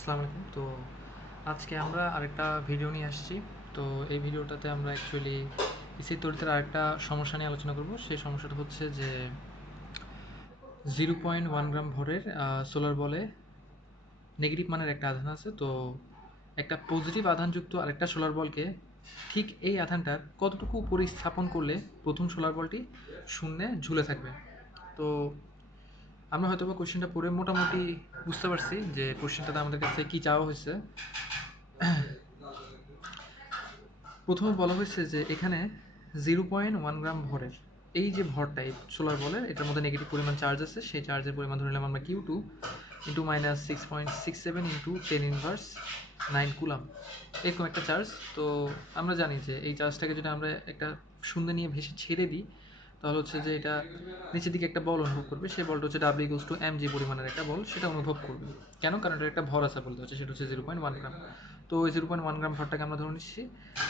আসসালামু আলাইকুম। তো আজকে আমরা আরেকটা ভিডিও নিয়ে আসছি। তো এই ভিডিওটাতে আমরা অ্যাকচুয়ালি এসি তড়িতের আরেকটা সমস্যা নিয়ে আলোচনা করব। সেই সমস্যাটা হচ্ছে যে 0.1 গ্রাম ভরের সোলার বলে নেগেটিভ মানের একটা আধান আছে। তো একটা পজিটিভ আধানযুক্ত আরেকটা সোলার বলকে ঠিক এই আধানটার কতটুকু উপরে স্থাপন করলে প্রথম সোলার বলটি শূন্যে ঝুলে থাকবে। তো আমরা হয়তোবা কোশ্চেনটা পড়ে মোটামুটি বুঝতে পারছি যে কোশ্চেনটাতে আমাদের কাছে কি চাওয়া হয়েছে। প্রথমে বলা হয়েছে যে এখানে 0.1 গ্রাম ভরের এই যে ভরটা এই সোলার বলের এটার মধ্যে নেগেটিভ পরিমাণ চার্জ আছে, সেই চার্জের পরিমাণ ধরে নিলাম আমরা Q2 into minus 6.67 into 10⁻৯ column, এরকম একটা চার্জ। তো আমরা জানি যে এই চার্জটাকে যদি আমরা একটা শূন্য নিয়ে ভেসে ছেড়ে দিই তাহলে হচ্ছে যে এটা নিচের দিকে একটা বল অনুভব করবে। সেই বলটা হচ্ছে W=mg পরিমাণের একটা বল, সেটা অনুভব করবে। কেন? কারণ এটা একটা ভর আছে বলতে হচ্ছে, সেটা হচ্ছে 0.1 গ্রাম। তো ওই 0.1 গ্রাম ভরটাকে আমরা ধরে নিচ্ছি।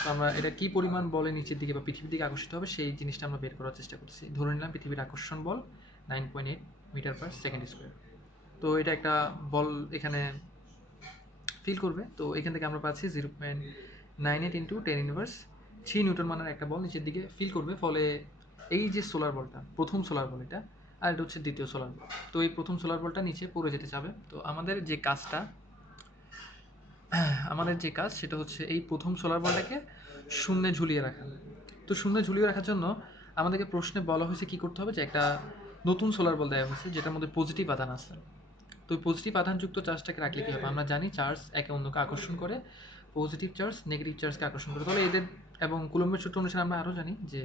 তো আমরা এটা কি পরিমাণ বলে নিচের দিকে বা পৃথিবীর দিকে আকর্ষিত হবে সেই জিনিসটা আমরা বের করার চেষ্টা করছি। ধরে নিলাম পৃথিবীর আকর্ষণ বল 9.8 মিটার পার সেকেন্ড স্কোয়ার। তো এটা একটা বল এখানে ফিল করবে। তো এখান থেকে আমরা পাচ্ছি 0.98 ইন্টু 10⁻³ নিউটন মানের একটা বল নিচের দিকে ফিল করবে। ফলে এই যে সোলার বলটা প্রথম সোলার বল এটা, আর এটা হচ্ছে দ্বিতীয় সোলার বল। তো এই প্রথম সোলার বলটা নিচে পড়ে যেতে চাবে। তো আমাদের যে কাজ সেটা হচ্ছে এই প্রথম সোলার বলটাকে শূন্যে ঝুলিয়ে রাখা। তো শূন্যে ঝুলিয়ে রাখার জন্য আমাদেরকে প্রশ্নে বলা হয়েছে কি করতে হবে, যে একটা নতুন সোলার বল দেওয়া হয়েছে যেটার মধ্যে পজিটিভ আধান আছে। তো পজিটিভ আধানযুক্ত চার্জটাকে রাখলে কী হবে, আমরা জানি চার্জ একে অন্যকে আকর্ষণ করে, পজিটিভ চার্জ নেগেটিভ চার্জকে আকর্ষণ করে। তাহলে এদের এবং কুলম্বের সূত্র অনুসারে আমরা আরও জানি যে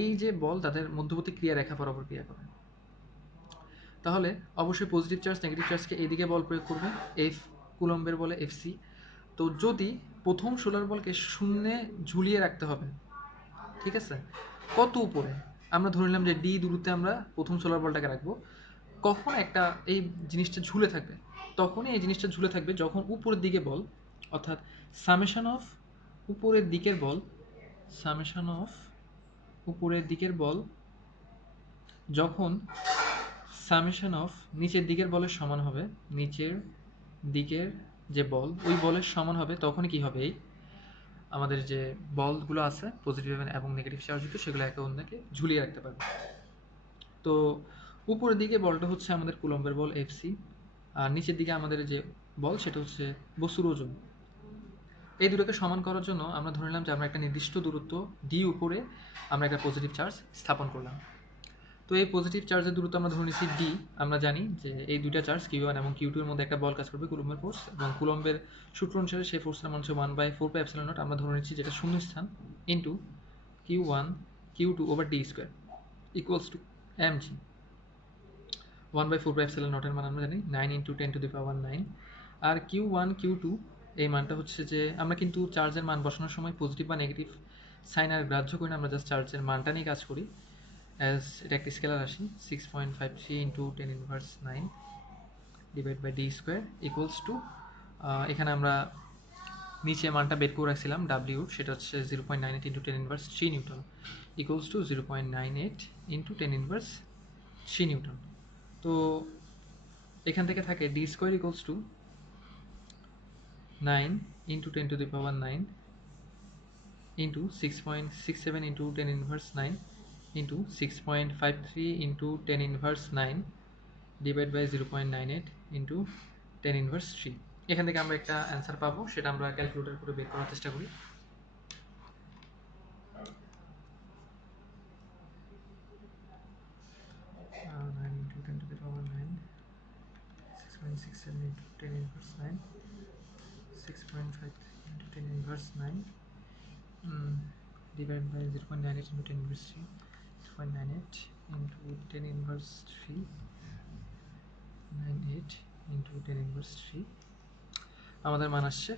এই যে বল তাদের মধ্যবর্তী ক্রিয়া রেখা বরাবর ক্রিয়া করে। তাহলে অবশ্যই পজিটিভ চার্জ নেগেটিভ চার্জকে এদিকে বল প্রয়োগ করবে, এফ কুলম্বের বলে এফসি। তো যদি প্রথম সোলার বলকে শূন্যে ঝুলিয়ে রাখতে হবে, ঠিক আছে, কত উপরে, আমরা ধরে নিলাম যে ডি দূরত্বে আমরা প্রথম সোলার বলটাকে রাখবো। কখন একটা এই জিনিসটা ঝুলে থাকবে, তখনই এই জিনিসটা ঝুলে থাকবে যখন উপরের দিকে বল, অর্থাৎ সামেশন অফ উপরের দিকের বল, সামেশন অফ উপরের দিকের বল যখন সামেশন অফ নিচের দিকের বলের সমান হবে, নিচের দিকের যে বল ওই বলের সমান হবে, তখনই কি হবে, এই আমাদের যে বলগুলো আছে পজিটিভ এবং নেগেটিভ চার্জযুক্ত সেগুলো একে অন্যকে ঝুলিয়ে রাখতে পারবে। তো উপরের দিকে বলটা হচ্ছে আমাদের কুলম্বের বল এফসি, আর নিচের দিকে আমাদের যে বল সেটা হচ্ছে বস্তুর ওজন। এই দুটোকে সমান করার জন্য আমরা ধরে নিলাম যে আমরা একটা নির্দিষ্ট দূরত্ব ডি উপরে আমরা একটা পজিটিভ চার্জ স্থাপন করলাম। তো এই পজিটিভ চার্জের দূরত্ব আমরা ধরে নিচ্ছি ডি। আমরা জানি যে এই দুইটা চার্জ Q1 এবং Q2 এর মধ্যে একটা বল কাজ করবে কুলম্বের ফোর্স, এবং কুলম্বের সূত্র অনুসারে সেই ফোর্সের মান হচ্ছে 1/4πε0। আমরা ধরে নিচ্ছি যেটা শূন্যস্থান into Q1 Q2 over D square equals two mg। 1/4πε0 এর মান আমরা জানি 9 ইন্টু 10⁹9। আর Q1 Q2 এই মানটা হচ্ছে যে আমরা কিন্তু চার্জের মান বসানোর সময় পজিটিভ বা নেগেটিভ সাইন আর গ্রাহ্য করি না, আমরা জাস্ট চার্জের মানটা নিয়ে কাজ করি। অ্যাজ এটা একটা স্কেলার রাশি 6.53 into 10⁻9 divide by d square equals to, এখানে আমরা নিচে মানটা বের করে রাখছিলাম ডাব্লিউ, সেটা হচ্ছে 0.98 into 10⁻³ newton equals to 0.98 into 10⁻³ newton. তো এখান থেকে থাকে d square equals to 9 into 10⁻9 into 6.67 into 10⁻9 into 6.53 into 10⁻9 divide by 0.98 into 10⁻³ এখান থেকে আমরা একটা অ্যান্সার পাবো, সেটা আমরা ক্যালকুলেটর করে বের করার চেষ্টা করি। Nine into 10⁻9, 6.67 into 10⁻9, 6.53 into 10⁻9 divided by 0.98 into 10⁻³ 0.98 into 10⁻³ 98 into 10⁻³ আমাদের মান আসছে,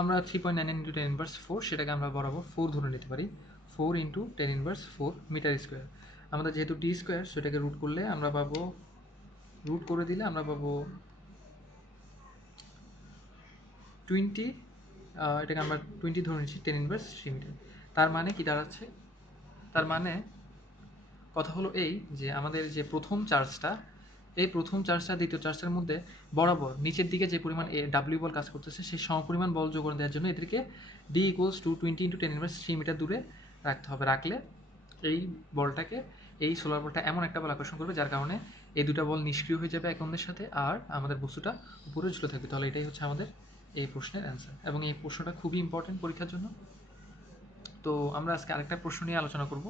আমরা 3.99 into 10⁻4 সেটাকে আমরা বরাবর 4 ধরে নিতে পারি। 4 into 10⁻4 মিটার স্কোয়ার। আমাদের যেহেতু ডি স্কোয়ার সেটাকে রুট করলে আমরা পাবো, রুট করে দিলে আমরা পাবো 20, এটাকে আমরা 20 ধরে নিচ্ছি 10⁻³ মিটার। তার মানে কি দাঁড়াচ্ছে, তার মানে কথা হলো এই যে আমাদের যে প্রথম চার্জটা এই প্রথম চার্জটা দ্বিতীয় চার্জটার মধ্যে বরাবর নিচের দিকে যে পরিমাণ ডাব্লিউ বল কাজ করতেছে সেই সমপরিমাণ বল যোগান দেওয়ার জন্য এদেরকে ডি ইকুয়ালস টু 20 × 10⁻³ মিটার দূরে রাখতে হবে। রাখলে এই বলটাকে, এই সোলার বলটা এমন একটা বল আকর্ষণ করবে যার কারণে এই দুটা বল নিষ্ক্রিয় হয়ে যাবে একে অন্যের সাথে, আর আমাদের বস্তুটা উপরে ঝুলে থাকবে। তাহলে এটাই হচ্ছে আমাদের এই প্রশ্নের অ্যান্সার, এবং এই প্রশ্নটা খুবই ইম্পর্টেন্ট পরীক্ষার জন্য। তো আমরা আজকে আরেকটা প্রশ্ন নিয়ে আলোচনা করব।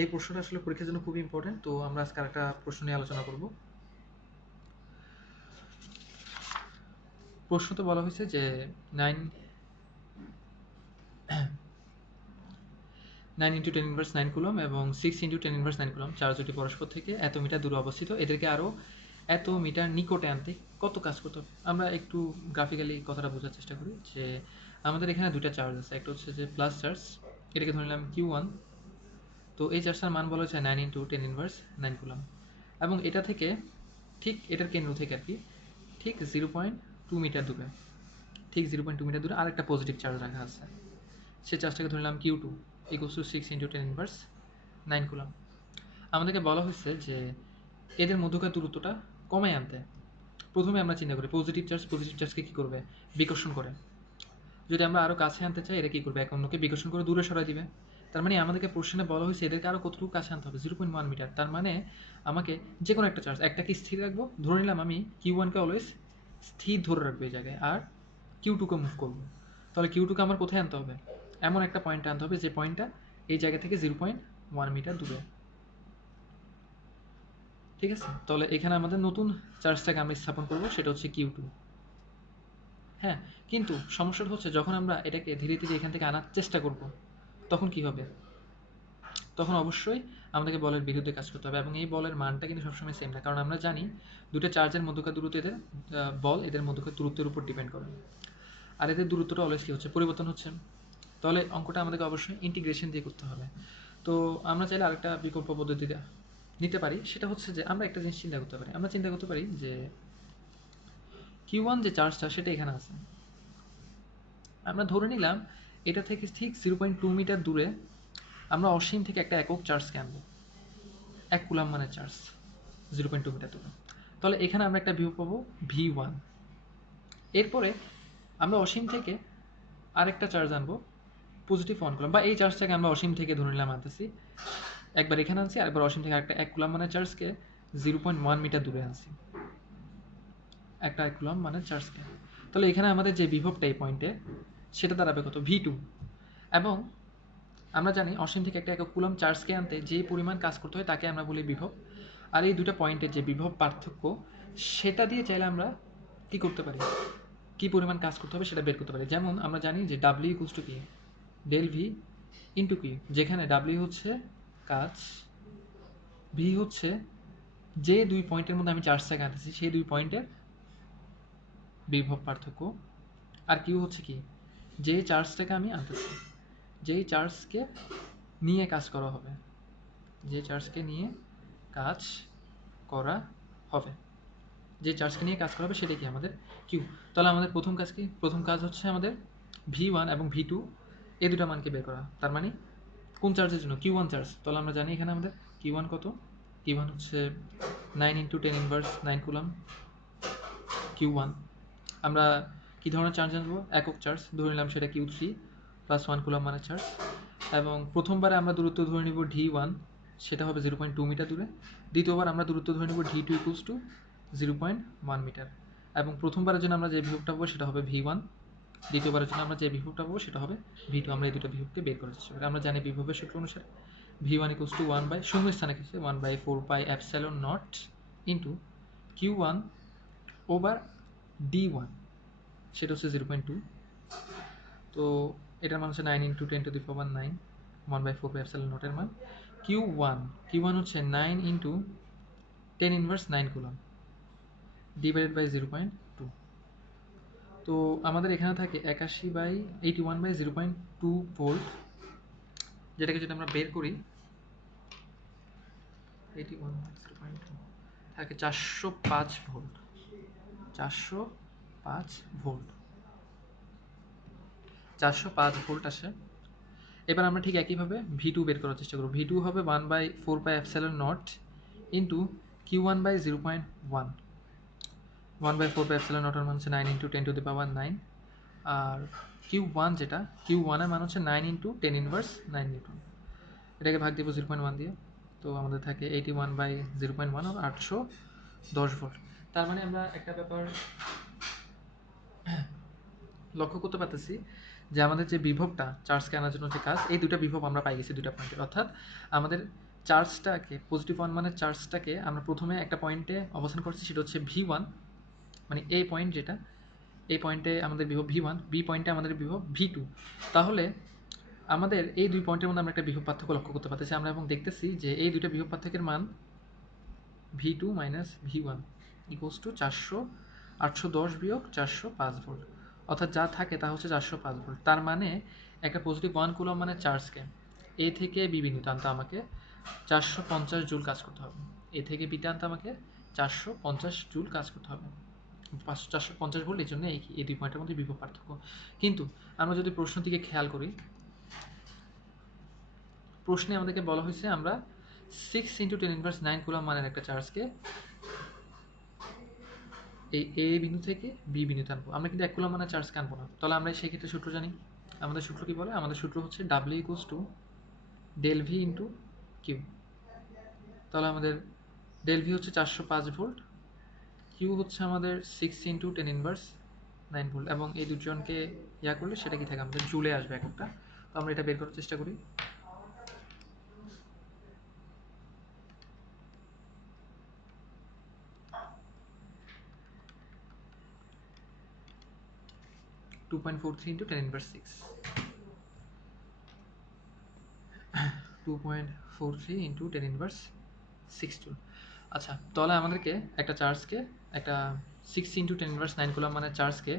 এই প্রশ্নটা আসলে পরীক্ষার জন্য খুবই ইম্পর্টেন্ট। তো আমরা আজকে আরেকটা প্রশ্ন নিয়ে আলোচনা করব। প্রশ্নতে বলা হয়েছে যে 9 × 10⁻৯ কুলম এবং 6 × 10⁻৯ কুলম চার্জ দুটি পরস্পর থেকে এত মিটার দূরে অবস্থিত। এদেরকে আরও এত মিটার নিকটে আনতে কত কাজ করতে হবে? আমরা একটু গ্রাফিক্যালি কথাটা বোঝার চেষ্টা করি যে আমাদের এখানে দুটা চার্জ আছে। একটা হচ্ছে যে প্লাস চার্জ, এটাকে ধরে নিলাম Q1। তো এই চার্জটার মান বলা হচ্ছে 9 × 10⁻৯ কুলম, এবং এটা থেকে ঠিক এটার কেন্দ্র থেকে আর কি ঠিক 0.2 মিটার দূরে, ঠিক 0.2 মিটার দূরে আরেকটা পজিটিভ চার্জ রাখা আছে। সে চার্জটাকে ধরে নিলাম Q2 = 6 × 10⁻৯ কুলম। আমাদেরকে বলা হয়েছে যে এদের মধ্যকার দূরত্বটা কমায় আনতে। প্রথমে আমরা চিন্তা করি পজিটিভ চার্জকে কী করবে? বিকর্ষণ করে। যদি আমরা আরও কাছে আনতে চাই, এরা কী করবে? এক অন্যকে বিকর্ষণ করে দূরে সরাই দিবে। তার মানে আমাদেরকে প্রশ্নে বলা হয়েছে এদেরকে আরও কতটুকু কাছে আনতে হবে? 0.1 মিটার। তার মানে আমাকে যে কোনো একটা চার্জ, একটাকে স্থির রাখবো, ধরে নিলাম আমি Q1কে অলওয়েজ স্থির ধরে রাখবো এই জায়গায়, আর Q2কে মুভ করবো। তাহলে Q2কে আমার কোথায় আনতে হবে? এমন একটা পয়েন্টে আনতে হবে যে পয়েন্টটা এই জায়গা থেকে 0.1 মিটার দূরে। ঠিক আছে? তাহলে এখানে আমাদের নতুন চার্জটাকে আমরা স্থাপন করবো, সেটা হচ্ছে Q2। হ্যাঁ, কিন্তু সমস্যাটা হচ্ছে যখন আমরা এটাকে ধীরে ধীরে এখান থেকে আনার চেষ্টা করব, তখন কি হবে? তখন অবশ্যই আমাদেরকে বলের বিরুদ্ধে কাজ করতে হবে, এবং এই বলের মানটা কিন্তু সবসময় সেম না। কারণ আমরা জানি দুটো চার্জের মধ্যকার দূরত্ব, এদের বল এদের মধ্যকার দূরত্বের উপর ডিপেন্ড করে, আর এদের দূরত্বটা অলওয়েজ কী হচ্ছে? পরিবর্তন হচ্ছে। তাহলে অঙ্কটা আমাদেরকে অবশ্যই ইন্টিগ্রেশন দিয়ে করতে হবে। তো আমরা চাইলে আরেকটা বিকল্প পদ্ধতিতে নিতে পারি, সেটা হচ্ছে যে আমরা একটা জিনিস চিন্তা করতে পারি। আমরা চিন্তা করতে পারি যে Q1 যে চার্জটা সেটা এখানে আছে। আমরা ধরে নিলাম এটা থেকে ঠিক 0.2 মিটার দূরে আমরা অসীম থেকে একটা একক চার্জকে আনবো, 1 কুলাম মানে চার্জ 0.2 মিটার দূরে। তাহলে এখানে আমরা একটা বিভব পাবো V1। এরপরে আমরা অসীম থেকে আরেকটা চার্জ আনবো পজিটিভ 1 কুলাম, বা এই চার্জটাকে আমরা অসীম থেকে ধরে নিলাম আনতেছি, একবার এখানে আনছি, আরেকবার অসীম থেকে একটা 1 কুলাম মানে চার্জকে 0.1 মিটার দূরে আনছি, একটা 1 কুলাম মানে চার্জকে। তাহলে এখানে আমাদের যে বিভবটা এই পয়েন্টে, সেটা দাঁড়াবে কত? V2। এবং আমরা জানি অসীম থেকে একটা একক কুলম চার্জকে আনতে যে পরিমাণ কাজ করতে হয় তাকে আমরা বলি বিভব। আর এই দুটো পয়েন্টের যে বিভব পার্থক্য, সেটা দিয়ে চাইলে আমরা কী করতে পারি? কী পরিমাণ কাজ করতে হবে সেটা বের করতে পারি। যেমন আমরা জানি যে W = কি? ডেল V ইন্টু কি, যেখানে W হচ্ছে কাজ, V হচ্ছে যে দুই পয়েন্টের মধ্যে আমি চার্জটাকে আনতেছি সেই দুই পয়েন্টের বিভব পার্থক্য, আর Q হচ্ছে কি? যে চার্জটাকে আমি আনতেছি, যেই চার্জকে নিয়ে কাজ করা হবে, যে চার্জকে নিয়ে কাজ করা হবে, যে চার্জকে নিয়ে কাজ করা হবে সেটা কি? আমাদের কিউ। তাহলে আমাদের প্রথম কাজ কি? প্রথম কাজ হচ্ছে আমাদের V1 এবং V2 এই দুটো মানকে বের করা। তার মানে কোন চার্জের জন্য? Q1 charge. তাহলে আমরা জানি এখানে আমাদের Q1 কত? Q1 হচ্ছে 9 × 10⁻৯ কুলম Q1। আমরা কী ধরনের চার্জ আনবো? একক চার্জ, ধরে নিলাম সেটা Q3 + 1 কুলম মানে চার্জ। এবং প্রথমবারে আমরা দূরত্ব ধরে নিব D1, সেটা হবে 0.2 মিটার দূরে। দ্বিতীয়বার আমরা দূরত্ব ধরে নিব D2 = 0.1 মিটার। এবং প্রথমবারের জন্য আমরা যে বিভবটা পাবো সেটা হবে V1, দ্বিতীয়বারের জন্য আমরা যে বিভবটা পাবো সেটা হবে V2। আমরা এই দুটো বিভবকে বের করার চেষ্টা করি। আমরা জানি বিভবের সূত্র অনুসারে V1 = 1/শূন্য স্থানে ক্ষেত্রে 1/4πε0 ইন্টু Q1 ওভার D1, সেটা হচ্ছে 0.2। তো এটার মান হচ্ছে 9 × 10⁹ 1/4πε0 এর মান। Q1 হচ্ছে 9 × 10⁻৯ কুলম /0.2। তো আমাদের এখানে থাকে 81/81/0.2 ভোল্ট, যেটাকে যদি আমরা বের করি 81/0.2 থাকে 405 ভোল্ট। 405 ভোল্ট আসে। এবার আমরা ঠিক একইভাবে ভি টু বের করার চেষ্টা করব। ভি টু হবে 1/4πε0 ইন্টু Q1/0.1। 1/4πε0 এর মান হচ্ছে 9 ইন্টু 10⁻৯। আর Q1 যেটা, Q1 এর মান হচ্ছে 9 ইন্টু 10⁻৯ নিউটন। এটাকে ভাগ দেবো 0.1 দিয়ে, তো আমাদের থাকে 81/0.1 আর 810 ভোল্ট। তার মানে আমরা একটা ব্যাপার লক্ষ্য করতে পারতেছি যে আমাদের যে বিভবটা চার্জকে আনার জন্য যে কাজ, এই দুটো বিভব আমরা পাই গেছি দুটো পয়েন্টে। অর্থাৎ আমাদের চার্জটাকে, পজিটিভ ওয়ান মানে চার্জটাকে আমরা প্রথমে একটা পয়েন্টে অবস্থান করছি, সেটা হচ্ছে V1, মানে এই পয়েন্ট যেটা, এই পয়েন্টে আমাদের বিভব V1, বি পয়েন্টে আমাদের বিভব V2। তাহলে আমাদের এই দুই পয়েন্টের মধ্যে আমরা একটা বিভব পার্থক্য লক্ষ্য করতে পারতেছি আমরা, এবং দেখতেছি যে এই দুইটা বিভব পার্থক্যের মান V2 minus V1 equals to 810 বিয়োগ 405 ভোল্ট। অর্থাৎ যা থাকে তা হচ্ছে 405 ভোল্ট। তার মানে একটা পজিটিভ 1 কুলম্ব মানে চার্জকে এ থেকে বি বিন্দুতে আনতে আমাকে 450 জুল কাজ করতে হবে। এ থেকে বিতে আনতে আমাকে 450 জুল কাজ করতে হবে। 450 ভোল্ট, এই জন্য এই দুই পয়েন্টের মধ্যে বিভব পার্থক্য। কিন্তু আমরা যদি প্রশ্ন দিকে খেয়াল করি, প্রশ্নে আমাদেরকে বলা হয়েছে আমরা 6 ইন্টু 10⁻৯ কুলম্ব মানের একটা চার্জকে এই এ বিন্দু থেকে বি বিন্দুতে আনবো। আমরা কিন্তু 1 কুলম্ব মানের চার্জকে আনবো না। তাহলে আমরা সেই ক্ষেত্রে সূত্র জানি। আমাদের সূত্র কি বলে? আমাদের সূত্র হচ্ছে W equals to del V into Q. তাহলে আমাদের ডেল ভি হচ্ছে 405 ভোল্ট, কিউ হচ্ছে আমাদের 6 ইন্টু 10⁻৯ ভোল্ট, এবং এই দুজনকে ইয়া করলে সেটা কি থাকে আমাদের জুলে আসবে এক একটা। তো আমরা এটা বের করার চেষ্টা করি। To 2.43 into 10⁻6, 2.43 into 10⁻6 joule. আচ্ছা, তাহলে আমাদেরকে একটা চার্জকে, একটা 6 ইন্টু 10⁻৯ কুলম্ব মানে চার্জকে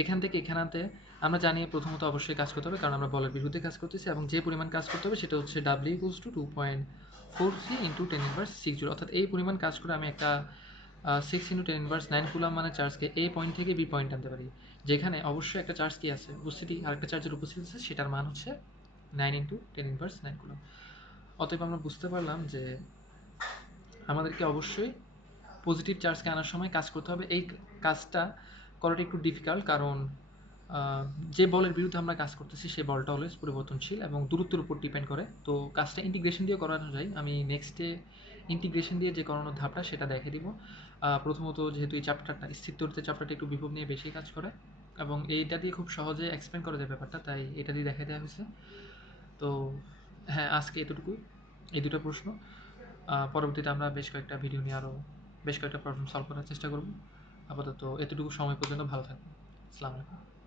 এখান থেকে এখানে আনতে আমরা জানি প্রথমত অবশ্যই কাজ করতে হবে, কারণ আমরা বলের বিরুদ্ধে কাজ করতেছি, এবং যে পরিমাণ কাজ করতে হবে সেটা হচ্ছে W equals two 2.43 into 10⁻6 joule. অর্থাৎ এই পরিমাণ কাজ করে আমি একটা 6 ইন্টু 10⁻9 কুলম্ব মানে চার্জকে এ পয়েন্ট থেকে বি পয়েন্ট আনতে পারি, যেখানে অবশ্যই একটা চার্জ কি আছে উপস্থিতি, আরেকটা চার্জের উপস্থিতি আছে, সেটার মান হচ্ছে 9 ইন্টু 10⁻9 কুলম্ব। অতএব আমরা বুঝতে পারলাম যে আমাদেরকে অবশ্যই পজিটিভ চার্জকে আনার সময় কাজ করতে হবে। এই কাজটা করাটা একটু ডিফিকাল্ট, কারণ যে বলের বিরুদ্ধে আমরা কাজ করতেছি সেই বলটা অলওয়েজ পরিবর্তনশীল এবং দূরত্বের উপর ডিপেন্ড করে। তো কাজটা ইন্টিগ্রেশন দিয়ে করানো যায়। আমি নেক্সটে ইন্টিগ্রেশন দিয়ে যে করানোর ধাপটা সেটা দেখে দিব। প্রথমত যেহেতু এই চ্যাপ্টারটা, স্থিরতরিতে চ্যাপ্টারটা একটু বিভব নিয়ে বেশি কাজ করে, এবং এইটা দিয়ে খুব সহজে এক্সপ্লেন করা যায় ব্যাপারটা, তাই এটা দিয়ে দেখা দেওয়া হয়েছে। তো হ্যাঁ, আজকে এতটুকুই, এই দুটো প্রশ্ন। পরবর্তীতে আমরা বেশ কয়েকটা ভিডিও নিয়ে আরও বেশ কয়েকটা প্রবলেম সলভ করার চেষ্টা করব। আপাতত এতটুকু সময় পর্যন্ত ভালো থাকবেন। আসসালামু আলাইকুম।